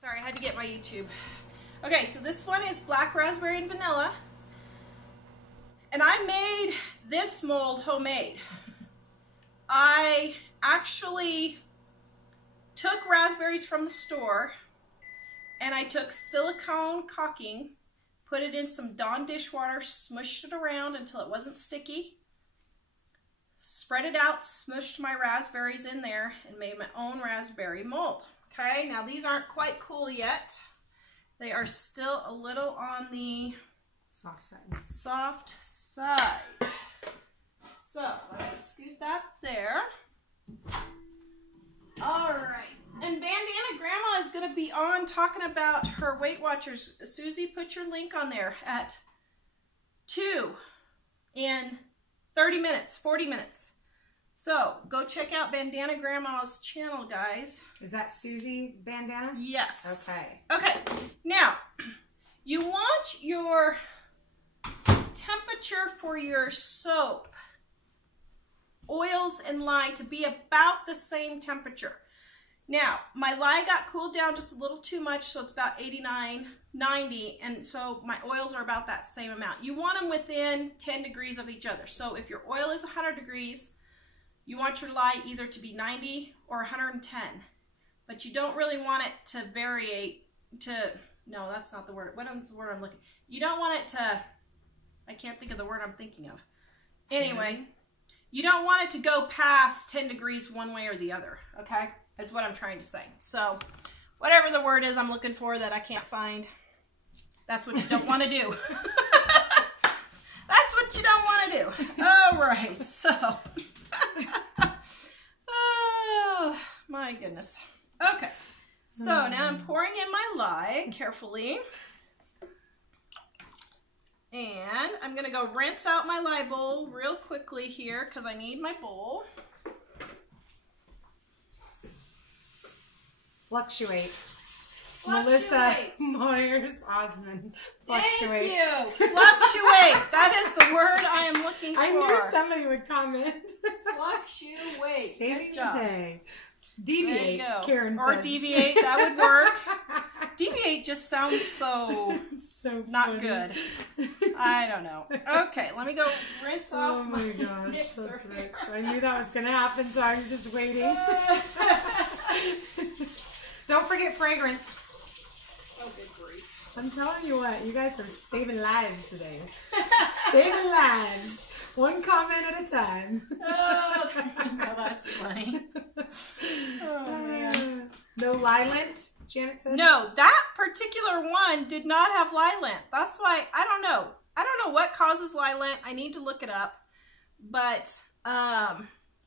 Sorry, I had to get my YouTube. Okay, so this one is black raspberry and vanilla. And I made this mold homemade. I actually took raspberries from the store and I took silicone caulking, put it in some Dawn dishwater, smushed it around until it wasn't sticky, spread it out, smushed my raspberries in there, and made my own raspberry mold. Okay, now these aren't quite cool yet. They are still a little on the soft side. So let me scoot that there. All right, and Bandana Grandma is going to be on talking about her Weight Watchers. Susie, put your link on there at 2 in 30 minutes, 40 minutes. So go check out Bandana Grandma's channel, guys. Is that Susie Bandana? Yes. Okay. Okay, now you want your temperature for your soap, oils, and lye to be about the same temperature. Now, my lye got cooled down just a little too much, so it's about 89, 90, and so my oils are about that same amount. You want them within 10 degrees of each other. So if your oil is 100 degrees, you want your lye either to be 90 or 110. But you don't really want it to vary to, no, that's not the word. What is the word I'm looking? You don't want it to, I can't think of the word I'm thinking of. Anyway, you don't want it to go past 10 degrees one way or the other, okay? That's what I'm trying to say. So, whatever the word is I'm looking for that I can't find, that's what you don't want to do. That's what you don't want to do. All right, so. Oh, my goodness. Okay, so now I'm pouring in my lye carefully. And I'm going to go rinse out my lye bowl real quickly here because I need my bowl. Fluctuate. Melissa Myers Osmond. Fluctuate. Thank you. Fluctuate. That is the word I am looking for. I knew somebody would comment. Fluctuate. Saving the day. Deviate, Karen or says. Deviate, that would work. Deviate just sounds so not funny. Good. I don't know. Okay, let me go rinse off my gosh, mixer. That's rich. I knew that was going to happen, so I was just waiting. Don't forget fragrance. Oh, good grief. I'm telling you what, you guys are saving lives today. Saving lives. One comment at a time. Oh, no, that's funny. Oh, man. No lye lint, Janet said? No, that particular one did not have lye lint. That's why, I don't know. I don't know what causes lye lint. I need to look it up. But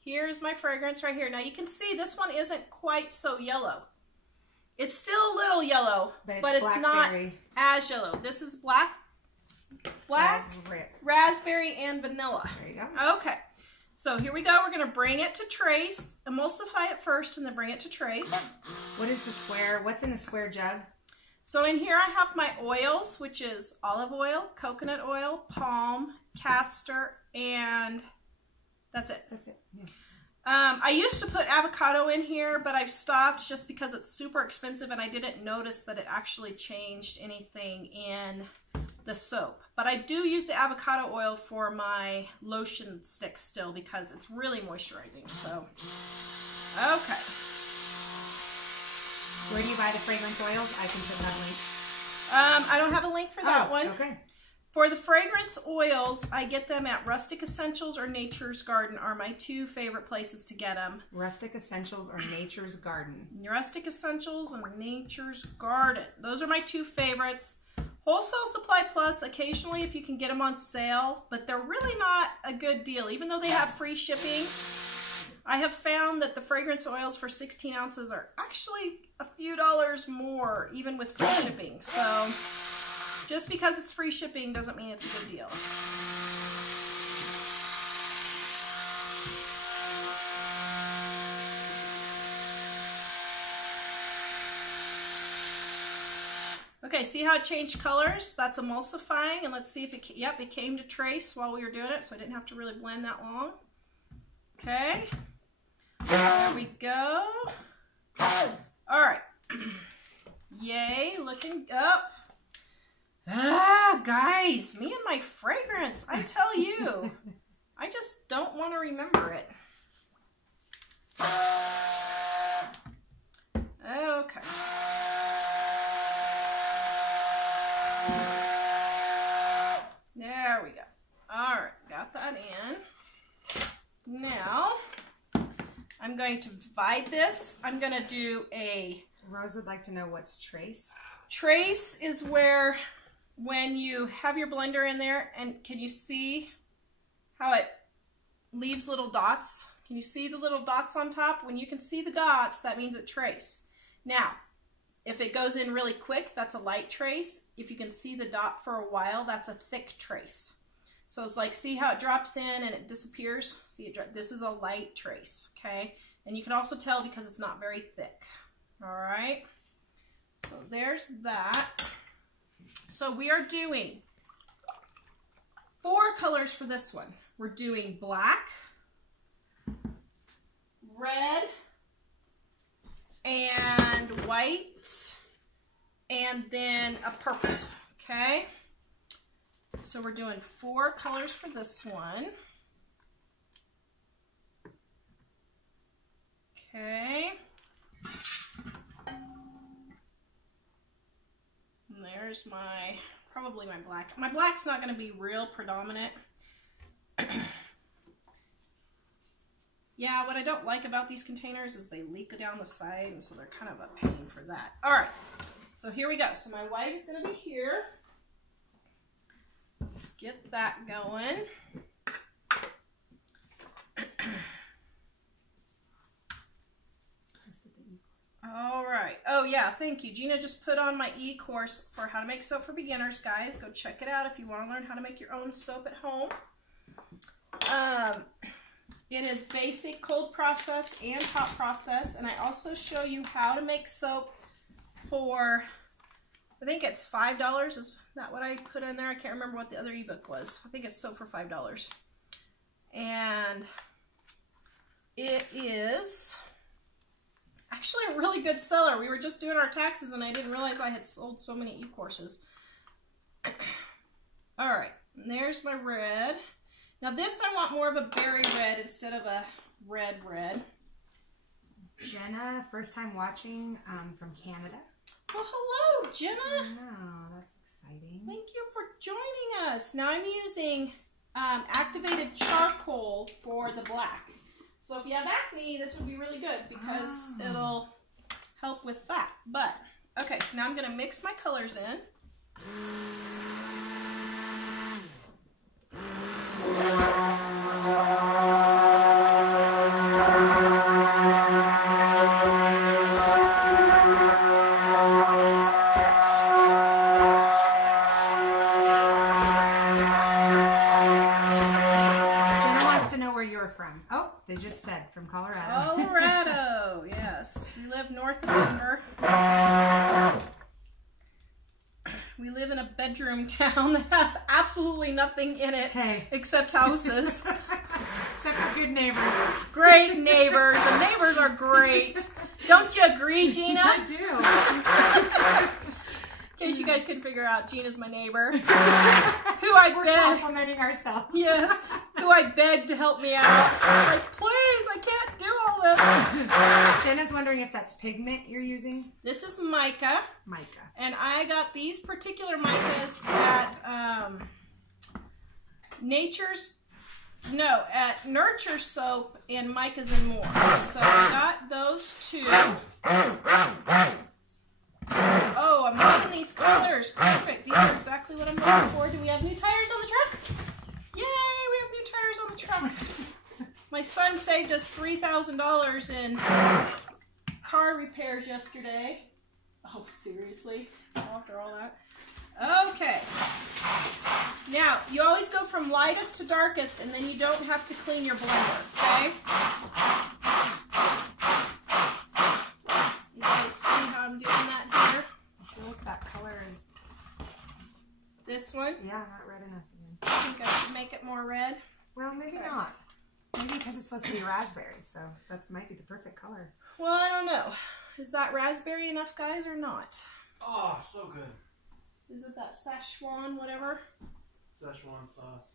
here's my fragrance right here. Now you can see this one isn't quite so yellow. It's still a little yellow, but it's not as yellow. This is black, raspberry, and vanilla. There you go. Okay, so here we go. We're going to bring it to trace, emulsify it first, and then bring it to trace. What is the square? What's in the square jug? So in here I have my oils, which is olive oil, coconut oil, palm, castor, and that's it. That's it. Yeah. I used to put avocado in here, but I've stopped just because it's super expensive and I didn't notice that it actually changed anything in the soap. But I do use the avocado oil for my lotion stick still because it's really moisturizing. So, okay. Where do you buy the fragrance oils? I can put that link. I don't have a link for that one. Okay. For the fragrance oils, I get them at Rustic Essentials or Nature's Garden are my two favorite places to get them. Rustic Essentials or Nature's Garden. Rustic Essentials or Nature's Garden. Those are my two favorites. Wholesale Supply Plus, occasionally if you can get them on sale, but they're really not a good deal. Even though they have free shipping, I have found that the fragrance oils for 16 ounces are actually a few dollars more, even with free shipping. So just because it's free shipping doesn't mean it's a good deal. Okay, see how it changed colors? That's emulsifying, and let's see if it, yep, it came to trace while we were doing it, so I didn't have to really blend that long. Okay, there we go. All right. Yay, looking up. Ah, guys, me and my fragrance, I tell you. I just don't want to remember it. Okay. There we go. All right, got that in. Now, I'm going to divide this. I'm going to do a... Rose would like to know what's trace. Trace is where when you have your blender in there, and can you see how it leaves little dots? Can you see the little dots on top? When you can see the dots, that means it's trace. Now, if it goes in really quick, that's a light trace. If you can see the dot for a while, that's a thick trace. So it's like, see how it drops in and it disappears? See, this is a light trace, okay? And you can also tell because it's not very thick. All right, so there's that. So we are doing 4 colors for this one. We're doing black, red, and white, and then a purple, okay? So we're doing 4 colors for this one. Okay. And there's my, probably my black. My black's not going to be real predominant. Yeah, what I don't like about these containers is they leak down the side, and so they're kind of a pain for that. All right, so here we go. So my white is going to be here. Let's get that going. All right. Oh, yeah, thank you. Gina just put on my e-course for how to make soap for beginners, guys. Go check it out if you want to learn how to make your own soap at home. It is basic cold process and hot process, and I also show you how to make soap for, I think it's $5. Is that what I put in there? I can't remember what the other ebook was. I think it's soap for $5. And it is actually a really good seller. We were just doing our taxes and I didn't realize I had sold so many e-courses. All right, and there's my red. Now this I want more of a berry red instead of a red. Jenna, first time watching from Canada. Well, hello, Jenna. I know, that's exciting. Thank you for joining us. Now I'm using activated charcoal for the black. So if you have acne, this would be really good because it'll help with that. But, okay, so now I'm going to mix my colors in. They just said from Colorado. Colorado, yes. We live north of Denver. We live in a bedroom town that has absolutely nothing in it except houses. Except for good neighbors. Great neighbors. The neighbors are great. Don't you agree, Gina? I do. In case you guys couldn't figure out, Gina's my neighbor. We're complimenting ourselves. Yes. Who I begged to help me out. Like, please, I can't do all this. Jenna's wondering if that's pigment you're using. This is mica. Mica. And I got these particular micas at at Nurture Soap and Micas and More. So I got those 2. Oh, I'm loving these colors. Perfect. These are exactly what I'm looking for. Do we have new tires on the truck? Yay, we have new tires on the truck. My son saved us $3,000 in car repairs yesterday. Oh, seriously? After all that? Okay. Now, you always go from lightest to darkest, and then you don't have to clean your blender, okay? You guys see how I'm doing that here? I feel like that color is... This one? Yeah, not red enough again. I think I should make it more red. Well, maybe not. Maybe because it's supposed to be raspberry, so that might be the perfect color. Well, I don't know. Is that raspberry enough, guys, or not? Oh, so good. Is it that Szechuan, whatever? Szechuan sauce.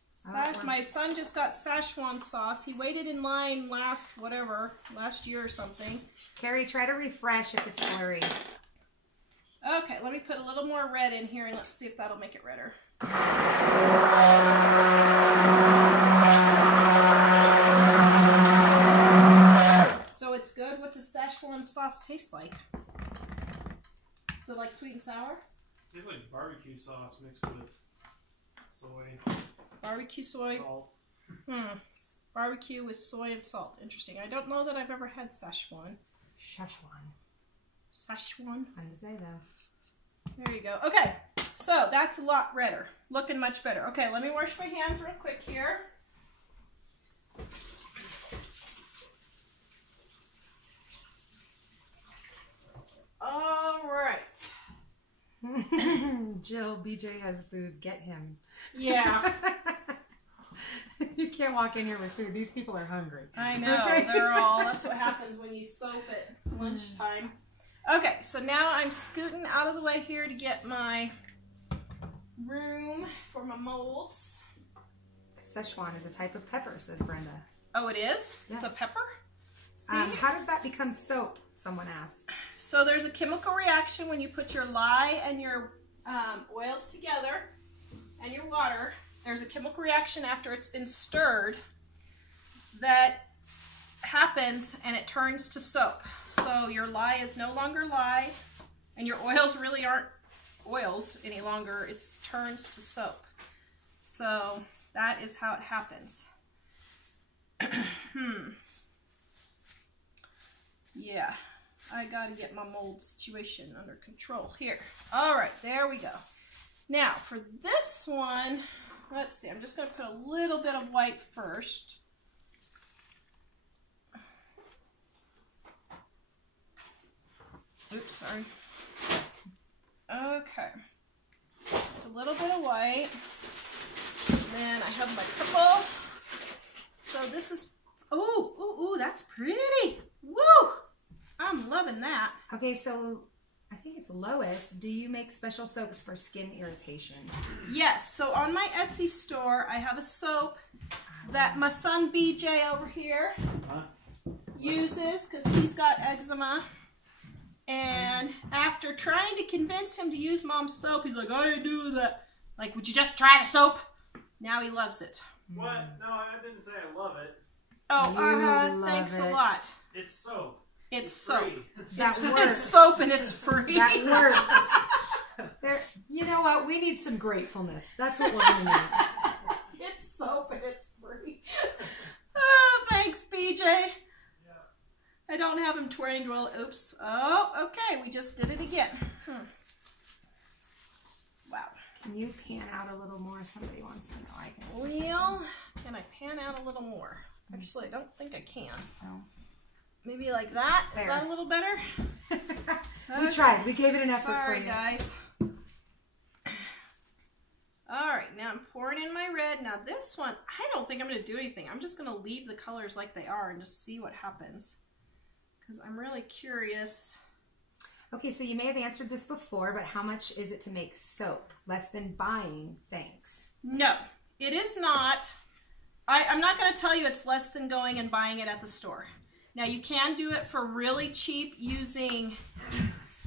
My son just got Szechuan sauce. He waited in line last year or something. Carrie, try to refresh if it's blurry. Okay, let me put a little more red in here and let's see if that'll make it redder. So it's good. What does Szechuan sauce taste like? Is it like sweet and sour? It tastes like barbecue sauce mixed with soy. Barbecue soy. Salt. Barbecue with soy and salt. Interesting. I don't know that I've ever had Szechuan. Szechuan. Fun to say though. There you go. Okay, so that's a lot redder. Looking much better. Okay, let me wash my hands real quick here. All right. Jill, BJ has food. Get him. Yeah. You can't walk in here with food. These people are hungry. I know. Okay. That's what happens when you soap at lunchtime. Okay, so now I'm scooting out of the way here to get my room for my molds. Szechuan is a type of pepper, says Brenda. Oh, it is? Yes. It's a pepper? See? How does that become soap? Someone asked. So there's a chemical reaction when you put your lye and your oils together and your water. There's a chemical reaction after it's been stirred that happens and it turns to soap. So your lye is no longer lye and your oils really aren't oils any longer. It turns to soap. So that is how it happens. Yeah, I gotta get my mold situation under control here. All right, there we go. Now for this one, let's see, I'm just gonna put a little bit of white first. Oops, sorry. Okay, just a little bit of white. And then I have my purple. So this is, ooh, that's pretty. Woo! I'm loving that. Okay, so I think it's Lois. Do you make special soaps for skin irritation? Yes, so on my Etsy store, I have a soap that my son BJ over here uses because he's got eczema. And after trying to convince him to use Mom's soap, he's like, I do that. Like, would you just try the soap? Now he loves it. What? No, I didn't say I love it. Oh, thanks a lot. It's soap. It's soap. That works. It's soap and it's free. That works. You know what? We need some gratefulness. That's what we're going to need. It's soap and it's free. Oh, thanks, BJ. Yeah. I don't have him trained well. Oops. Oh, okay. We just did it again. Wow. Can you pan out a little more? Somebody wants to know. I can. Well, can I pan out a little more? Actually, I don't think I can. No. Maybe like that? There. Is that a little better? We tried. We gave it an effort for you. Sorry, guys. All right, now I'm pouring in my red. Now this one, I don't think I'm going to do anything. I'm just going to leave the colors like they are and just see what happens. Because I'm really curious. Okay, so you may have answered this before, but how much is it to make soap? Less than buying, thanks. No, it is not. I'm not going to tell you it's less than going and buying it at the store. Now you can do it for really cheap using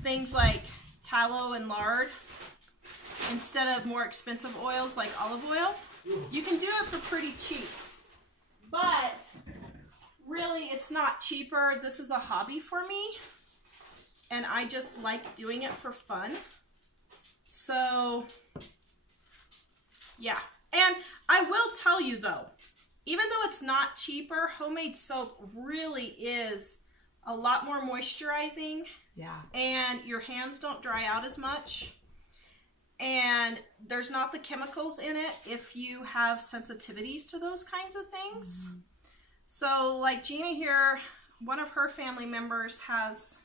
things like tallow and lard instead of more expensive oils like olive oil. You can do it for pretty cheap, but really it's not cheaper. This is a hobby for me and I just like doing it for fun. So yeah, and I will tell you though, even though it's not cheaper, homemade soap really is a lot more moisturizing. Yeah. And your hands don't dry out as much. And there's not the chemicals in it if you have sensitivities to those kinds of things. Mm-hmm. So like Gina here, one of her family members has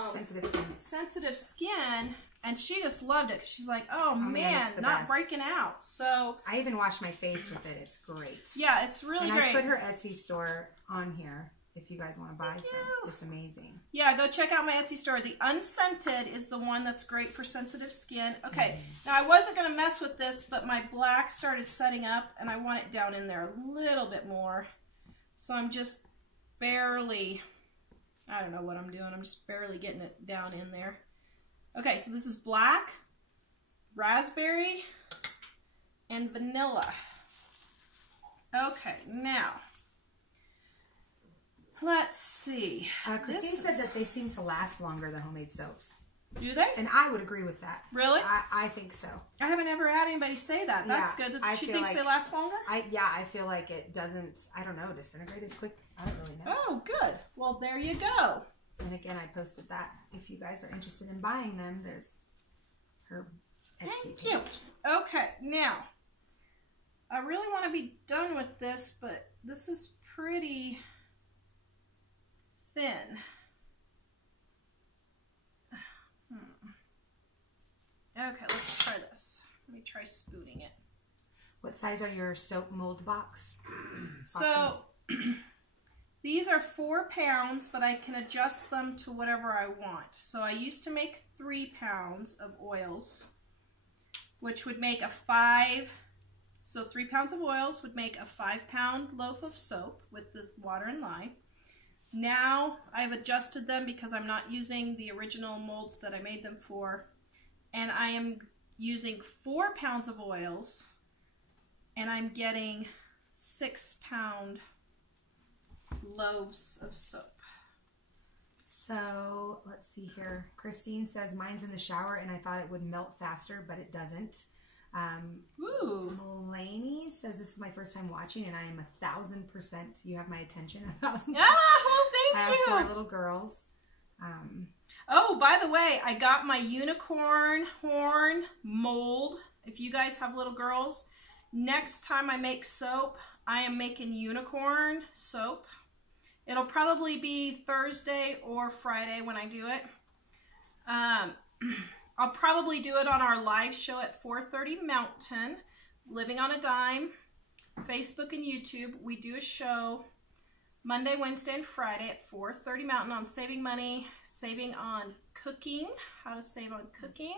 sensitive skin. And she just loved it. She's like, oh man, not breaking out. So I even wash my face with it. It's great. Yeah, it's really great. I put her Etsy store on here. if you guys want to buy Thank some. you. It's amazing. Yeah, go check out my Etsy store. The unscented is the one that's great for sensitive skin. Okay, now I wasn't going to mess with this, but my black started setting up, and I want it down in there a little bit more. So I'm just barely, I don't know what I'm doing. I'm just barely getting it down in there. Okay, so this is black, raspberry, and vanilla. Okay, now, let's see. Christine said that they seem to last longer than homemade soaps. Do they? And I would agree with that. Really? I think so. I haven't ever had anybody say that. That's Yeah, good. I She feel thinks like- they last longer? I feel like it doesn't, I don't know, disintegrate as quick. I don't really know. Oh, good. Well, there you go. And again, I posted that. If you guys are interested in buying them, there's her Etsy Thank page. you. Okay, now, I really want to be done with this, but this is pretty thin. Okay, let's try this. Let me try spooning it. What size are your soap mold boxes? So, these are 4 pounds, but I can adjust them to whatever I want. So I used to make 3 pounds of oils, which would make a 5. So 3 pounds of oils would make a 5-pound loaf of soap with this water and lye. Now I've adjusted them because I'm not using the original molds that I made them for. And I am using 4 pounds of oils, and I'm getting 6-pound loaves of soap. So let's see here. Christine says mine's in the shower and I thought it would melt faster, but it doesn't. Ooh. Mulaney says this is my first time watching and I am 1,000%. You have my attention. 1,000%. Ah, well, I thank have you. 4 little girls. Oh, by the way, I got my unicorn horn mold. If you guys have little girls, next time I make soap, I am making unicorn soap. It'll probably be Thursday or Friday when I do it. I'll probably do it on our live show at 4:30 Mountain, Living on a Dime, Facebook and YouTube. We do a show Monday, Wednesday, and Friday at 4:30 Mountain on saving money, saving on cooking, how to save on cooking.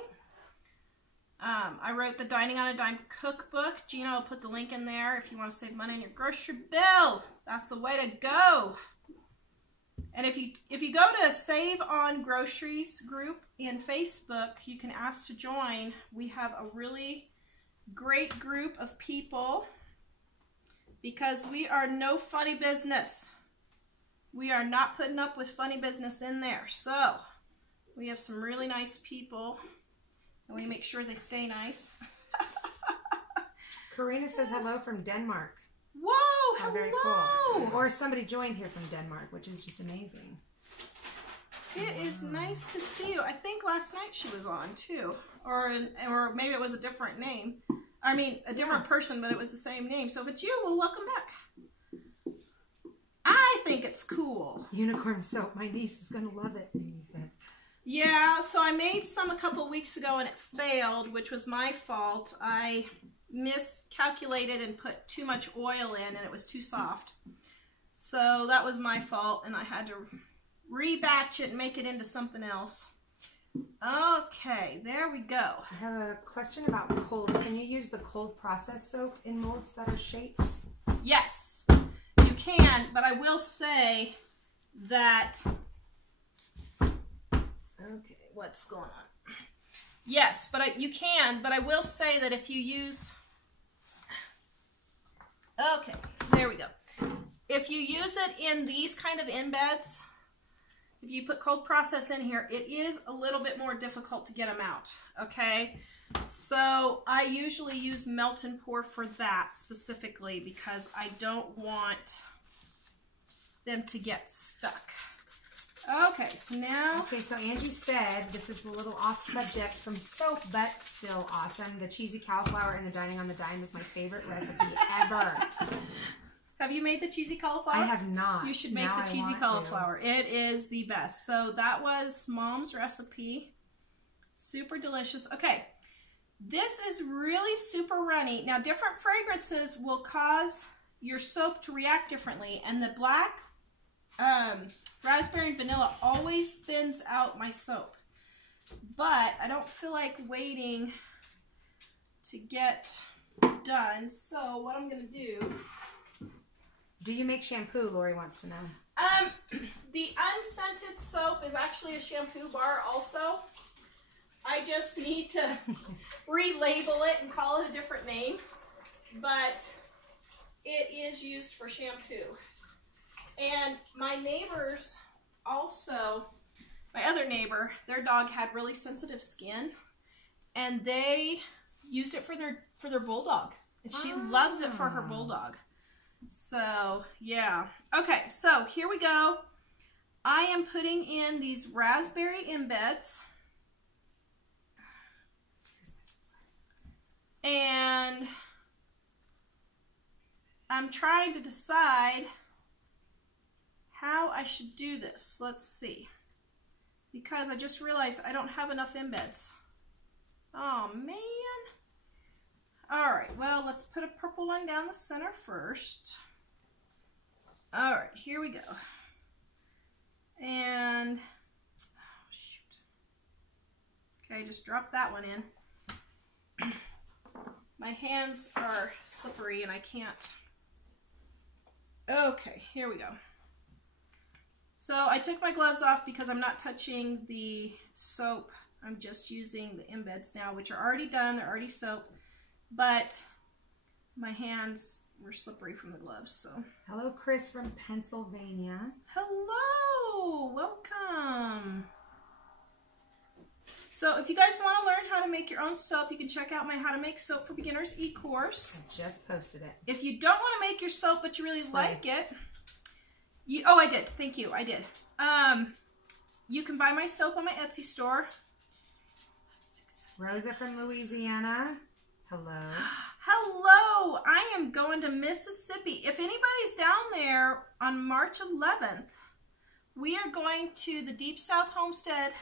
I wrote the Dining on a Dime cookbook. Gina will put the link in there if you want to save money on your grocery bill. That's the way to go. And if you go to Save on Groceries group in Facebook, you can ask to join. We have a really great group of people because we are no funny business. We are not putting up with funny business in there. So we have some really nice people, and we make sure they stay nice. Karina says hello from Denmark. Whoa, Oh, hello. very cool. Or somebody joined here from Denmark, which is just amazing. It is nice to see you. I think last night she was on too, or maybe it was a different name. I mean, a different person, but it was the same name. So if it's you, well, welcome back. I think it's cool. Unicorn soap. My niece is going to love it, Amy said. Yeah, so I made some a couple weeks ago and it failed, which was my fault. I miscalculated and put too much oil in and it was too soft. So that was my fault and I had to rebatch it and make it into something else. Okay, there we go. I have a question about cold. Can you use the cold process soap in molds that are shapes? Yes, you can, but I will say that... Okay, what's going on? Yes, but you can, but I will say that if you use... Okay, there we go. If you use it in these kind of embeds, if you put cold process in here, it is a little bit more difficult to get them out, okay? So I usually use melt and pour for that specifically because I don't want them to get stuck. Okay, so now... Okay, so Angie said, this is a little off subject from soap, but still awesome. The cheesy cauliflower in the Dining on the Dime is my favorite recipe ever. Have you made the cheesy cauliflower? I have not. You should make Now the I cheesy want cauliflower. It is the best. So that was Mom's recipe. Super delicious. Okay, this is really super runny. Now, different fragrances will cause your soap to react differently, and the black raspberry and vanilla always thins out my soap, but I don't feel like waiting to get done. So what I'm gonna do. Do you make shampoo? Lori wants to know. The unscented soap is actually a shampoo bar also. I just need to relabel it and call it a different name, but it is used for shampoo. And my neighbors also, my other neighbor, their dog had really sensitive skin, and they used it for their bulldog, and she loves it for her bulldog. So yeah. Okay, so here we go. I am putting in these raspberry embeds. And I'm trying to decide how I should do this. Let's see. Because I just realized I don't have enough embeds. Oh, man. All right, well, let's put a purple one down the center first. All right, here we go. And, oh, shoot. Okay, just drop that one in. My hands are slippery and I can't. Okay, here we go. So I took my gloves off because I'm not touching the soap. I'm just using the embeds now, which are already done. They're already soaked, but my hands were slippery from the gloves. So hello, Chris from Pennsylvania. Hello, welcome. So if you guys want to learn how to make your own soap, you can check out my How to Make Soap for Beginners e-course. I just posted it. If you don't want to make your soap, but you really like it, oh, I did. Thank you. I did. You can buy my soap on my Etsy store. Rosa from Louisiana. Hello. Hello. I am going to Mississippi. If anybody's down there on March 11th, we are going to the Deep South Homestead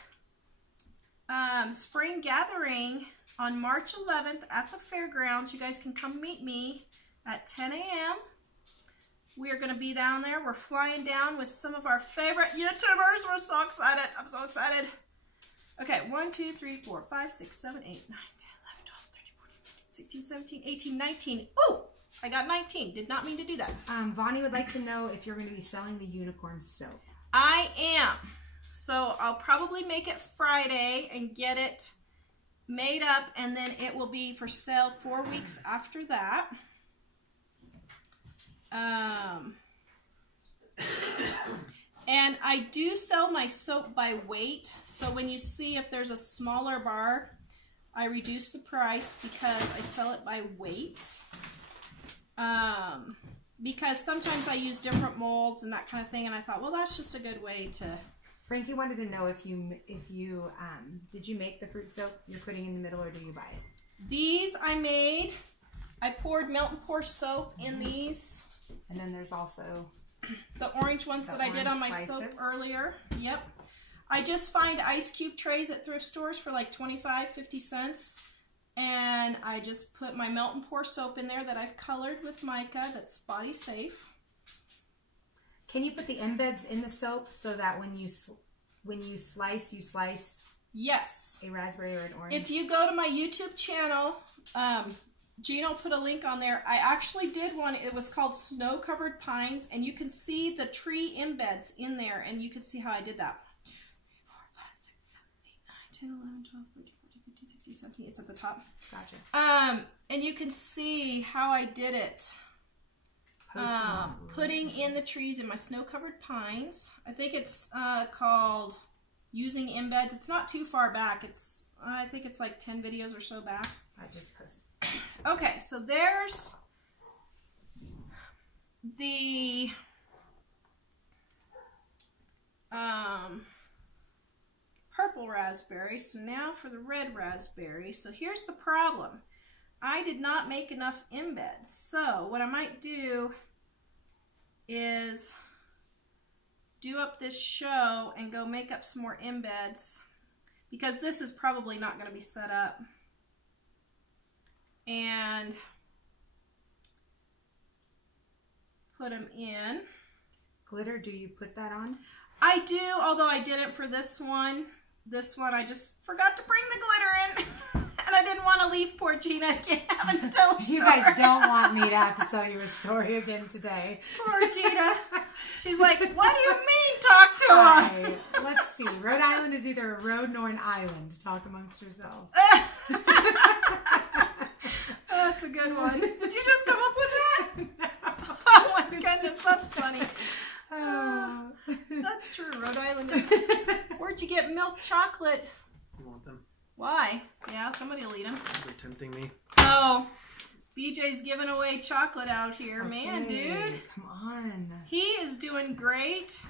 spring gathering on March 11th at the fairgrounds. You guys can come meet me at 10 a.m. We are going to be down there. We're flying down with some of our favorite YouTubers. We're so excited. I'm so excited. Okay, 1, 2, 3, 4, 5, 6, 7, 8, 9, 10, 11, 12, 13, 14, 15, 16, 17, 18, 19. Oh, I got 19. Did not mean to do that. Vonnie would like to know if you're going to be selling the unicorn soap. I am. So I'll probably make it Friday and get it made up, and then it will be for sale 4 weeks after that. And I do sell my soap by weight. So when you see if there's a smaller bar, I reduce the price because I sell it by weight. Because sometimes I use different molds and that kind of thing, and I thought, well, that's just a good way to... Frankie wanted to know if you did you make the fruit soap you're putting in the middle, or do you buy it? These I made. I poured melt and pour soap in these. And then there's also the orange ones that I did on my soap earlier. Yep. I just find ice cube trays at thrift stores for like 25, 50 cents. And I just put my melt and pour soap in there that I've colored with mica that's body safe. Can you put the embeds in the soap so that when you slice, you slice yes, a raspberry or an orange? If you go to my YouTube channel, Gino put a link on there. I actually did one. It was called Snow Covered Pines, and you can see the tree embeds in there, and you can see how I did that. 1, 2, 3, 4, 5, 6, 7, 8, 9, 10, 11, 12, 13, 14, 15, 16, 17. It's at the top. Gotcha. And you can see how I did it. Putting in the trees in my snow-covered pines. I think it's called Using Embeds. It's not too far back. I think it's like 10 videos or so back. I just posted. Okay, so there's the purple raspberry. So now for the red raspberry. So here's the problem. I did not make enough embeds. So what I might do is do up this show and go make up some more embeds, because this is probably not going to be set up. And put them in. glitter, do you put that on? I do, although I didn't for this one. This one, I just forgot to bring the glitter in. And I didn't want to leave poor Gina again having to tell a story. You guys don't want me to have to tell you a story again today. Poor Gina. She's like, what do you mean talk to her? Right. Let's see. Rhode Island is either a road nor an island. Talk amongst yourselves. That's a good one. Did you just come up with that? No. Oh my goodness, that's funny. That's true. Rhode Island is... Where'd you get milk chocolate? I want them. Why? Yeah, somebody will eat them. They're tempting me. Oh, BJ's giving away chocolate out here. Okay. Man, dude. Come on. He is doing great.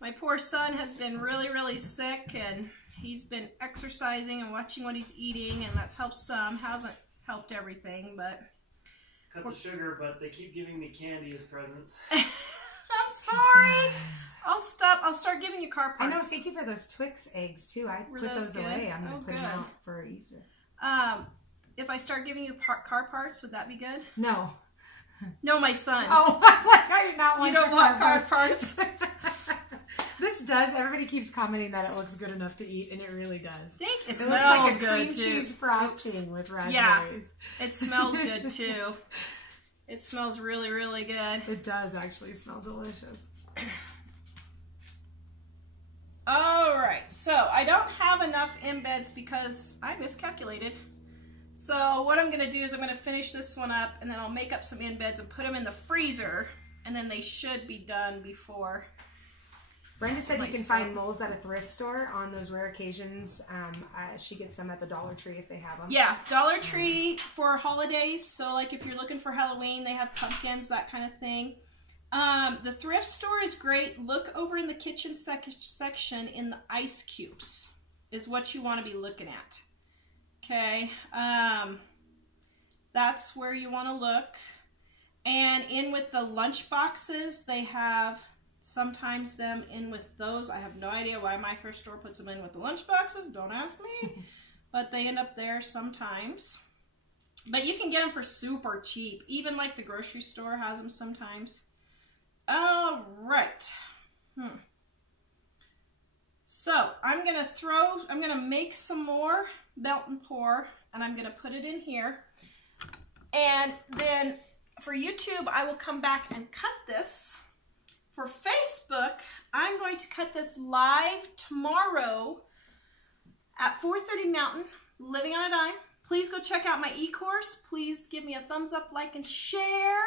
My poor son has been really, really sick, and he's been exercising and watching what he's eating, and that's helped some. Hasn't helped everything, but... Cut the sugar, but they keep giving me candy as presents. I'm sorry. I'll start giving you car parts. I know. Thank you for those Twix eggs too. I put those away. I'm going to put them out for Easter. If I start giving you car parts, would that be good? No. No, my son. Oh, I do not want. You don't want car parts. This does. Everybody keeps commenting that it looks good enough to eat, and it really does. It looks like a cream too. cheese frosting with raspberries. Yeah, it smells good too. It smells really, really good. It does actually smell delicious. All right, so I don't have enough embeds because I miscalculated. So what I'm going to do is I'm going to finish this one up, and then I'll make up some embeds and put them in the freezer, and then they should be done before. Brenda said you can find molds at a thrift store on those rare occasions. She gets some at the Dollar Tree if they have them. Yeah, Dollar Tree for holidays. So like if you're looking for Halloween, they have pumpkins, that kind of thing. The thrift store is great. Look over in the kitchen section in the ice cubes is what you want to be looking at. Okay, that's where you want to look. And in with the lunch boxes, they have sometimes them in with those. I have no idea why my thrift store puts them in with the lunch boxes. Don't ask me. But they end up there sometimes. But you can get them for super cheap. Even like the grocery store has them sometimes. All right. So I'm going to make some more melt and pour, and I'm going to put it in here. And then for YouTube, I will come back and cut this. For Facebook, I'm going to cut this live tomorrow at 4:30 Mountain, Living on a Dime. Please go check out my e-course. Please give me a thumbs up, like, and share.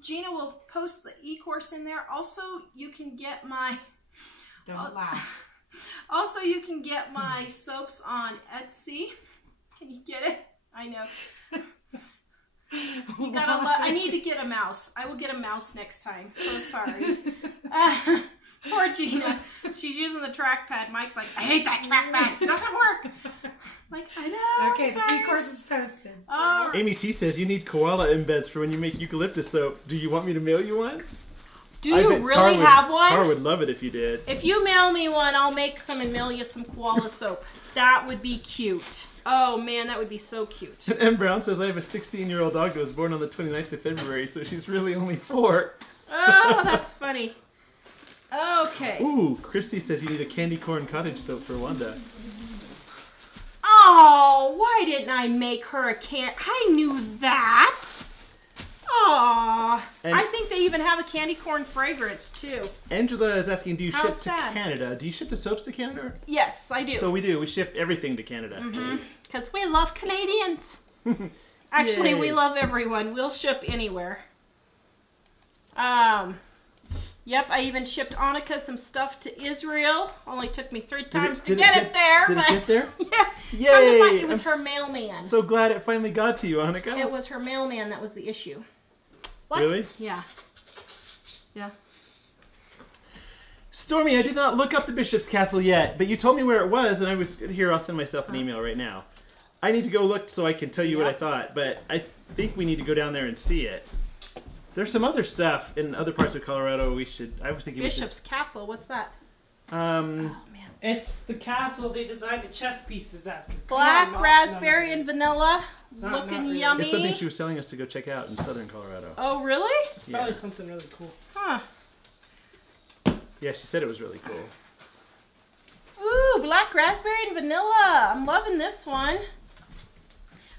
Gina will post the e-course in there. Also, you can get my... Don't laugh. Also, you can get my soaps on Etsy. Can you get it? I know. You gotta I need to get a mouse. I will get a mouse next time. So sorry. Poor Gina. She's using the trackpad. Mike's like, I hate that trackpad. It doesn't work. Like, I know. Okay, the e-course is posted. Amy T says you need koala embeds for when you make eucalyptus soap. Do you want me to mail you one? Do you really have one? Tara would love it if you did. If you mail me one, I'll make some and mail you some koala soap. That would be cute. Oh man, that would be so cute. And M. Brown says I have a 16-year-old dog that was born on the 29th of February, so she's really only 4. Oh, that's funny. Okay. Ooh, Christy says you need a candy corn cottage soap for Wanda. Oh, why didn't I make her a I knew that. Aw. I think they even have a candy corn fragrance, too. Angela is asking, do you ship to Canada? Do you ship the soaps to Canada? Yes, I do. So we do. We ship everything to Canada. Because we love Canadians. Actually, we love everyone. We'll ship anywhere. Yep, I even shipped Annika some stuff to Israel. Only took me 3 times to get it there. Did it get there? Yeah. Yay! It was her mailman. So glad it finally got to you, Annika. It was her mailman that was the issue. What? Really? Yeah. Yeah. Stormy, I did not look up the Bishop's Castle yet, but you told me where it was, and I was here. I'll send myself an email right now. I need to go look so I can tell you what I thought, but I think we need to go down there and see it. There's some other stuff in other parts of Colorado I was thinking Bishop's Castle, what's that? Oh man. It's the castle they designed the chess pieces after. Black raspberry and vanilla. Looking really. yummy. It's something she was telling us to go check out in southern Colorado. Oh, really? It's probably something really cool. Huh. Yeah, she said it was really cool. Ooh, black raspberry and vanilla. I'm loving this one.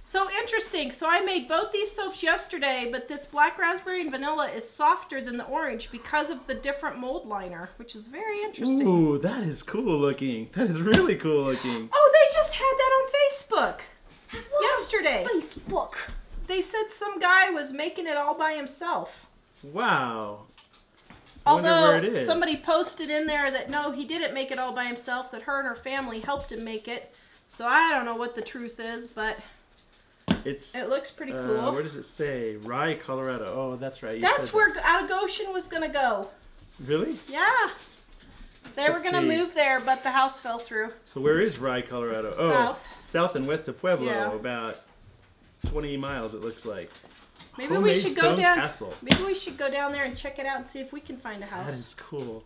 So interesting. So I made both these soaps yesterday, but this black raspberry and vanilla is softer than the orange because of the different mold liner, which is very interesting. Ooh, that is cool looking. That is really cool looking. Oh, they just had that on Facebook yesterday. Facebook. They said some guy was making it all by himself. Wow. I wonder where it Although is. somebody posted in there that no, he didn't make it all by himself, that her and her family helped him make it. So I don't know what the truth is, but it looks pretty cool. Where does it say? Rye, Colorado. Oh, that's right. That's where Out of Goshen was going to go. Really? Yeah. They were going to move there, but the house fell through. So where is Rye, Colorado? Oh, South. South and west of Pueblo, Yeah. about 20 miles it looks like. Maybe Homemade we should go stone down. castle. Maybe we should go down there and check it out and see if we can find a house. That is cool.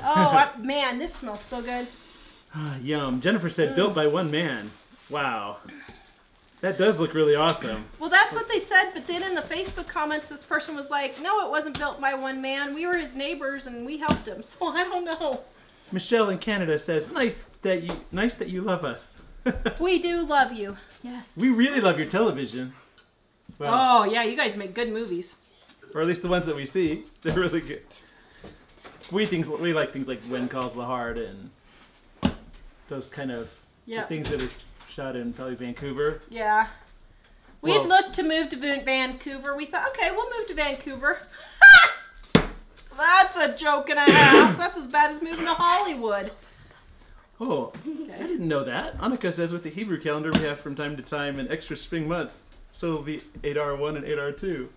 Oh man, this smells so good. Yum. Jennifer said built by one man. Wow. That does look really awesome. Well, that's what they said, but then in the Facebook comments, this person was like, "No, it wasn't built by one man. We were his neighbors and we helped him." So I don't know. Michelle in Canada says, "Nice that you love us." We do love you. Yes. We really love your television. Well, Oh yeah, you guys make good movies. or at least the ones that we see. They're really good. We like things like When Calls the Heart and those kind of Yeah. things that are shot in probably Vancouver. Yeah. We had Well- looked to move to Vancouver. We thought, okay, we'll move to Vancouver. That's a joke and a half. That's as bad as moving to Hollywood. Oh, I didn't know that. Annika says with the Hebrew calendar we have from time to time an extra spring month. So it'll be Adar 1 and Adar 2.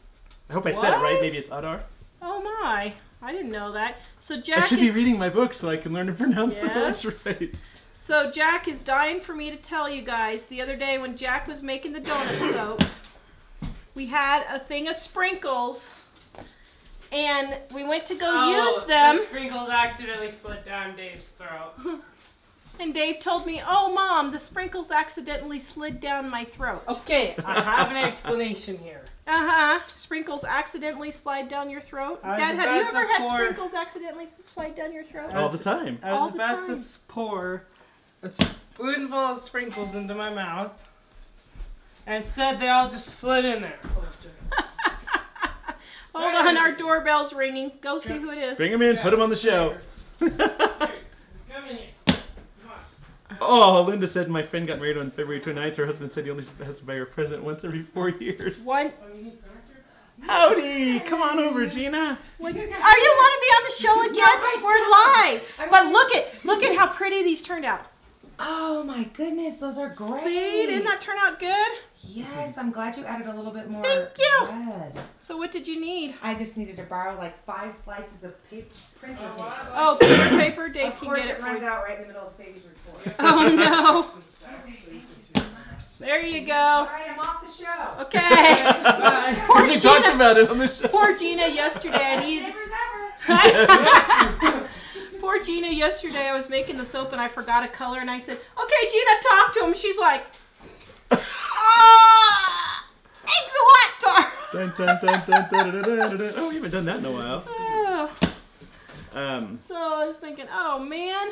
I hope I said it right. What? Maybe it's Adar. Oh my. I didn't know that. So Jack I should be reading my book so I can learn to pronounce the Yes. words right. So Jack is dying for me to tell you guys, the other day when Jack was making the donut soap, we had a thing of sprinkles and we went to go use them The sprinkles accidentally slid down Dave's throat. and Dave told me, "Oh Mom, the sprinkles accidentally slid down my throat." Okay, I have an explanation here. Uh-huh. Sprinkles accidentally slide down your throat? I was Dad, have you about to ever had pour- sprinkles accidentally slide down your throat? All the time. I All was the about time. to pour a spoonful of sprinkles into my mouth. And instead, they all just slid in there. Hold on, our doorbell's ringing. Go see who it is. Bring them in, put them on the show. Come in here. Come on. Oh, Linda said my friend got married on February 29th. Her husband said he only has to buy her a present once every 4 years. One. Oh, you need cracker? Howdy! Come on over, Gina. Are you want to be on the show again? We're live. But look at how pretty these turned out. Oh my goodness, those are great. See, didn't that turn out good? Yes, I'm glad you added a little bit more Thank you. red. So what did you need? I just needed to borrow like 5 slices of paper, printer paper. Oh, printer paper. Dave Of can course, get it it for runs you. out right in the middle of Sadie's report. Oh no. Thank you so much. There you All go. right, I'm off the show. Okay. Poor We talked Gina. about it on the show. Poor Gina yesterday. I needed. Neighbors ever. Poor Gina yesterday. I was making the soap and I forgot a color and I said, "Okay, Gina, talk to him." She's like, "Eggs what, Tar?" Dun, dun, dun, dun, dun, dun, dun, dun. Oh, we haven't done that in a while. Oh. So I was thinking, oh man.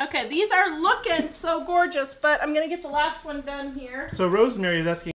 Okay, these are looking so gorgeous, but I'm gonna get the last one done here. So Rosemary is asking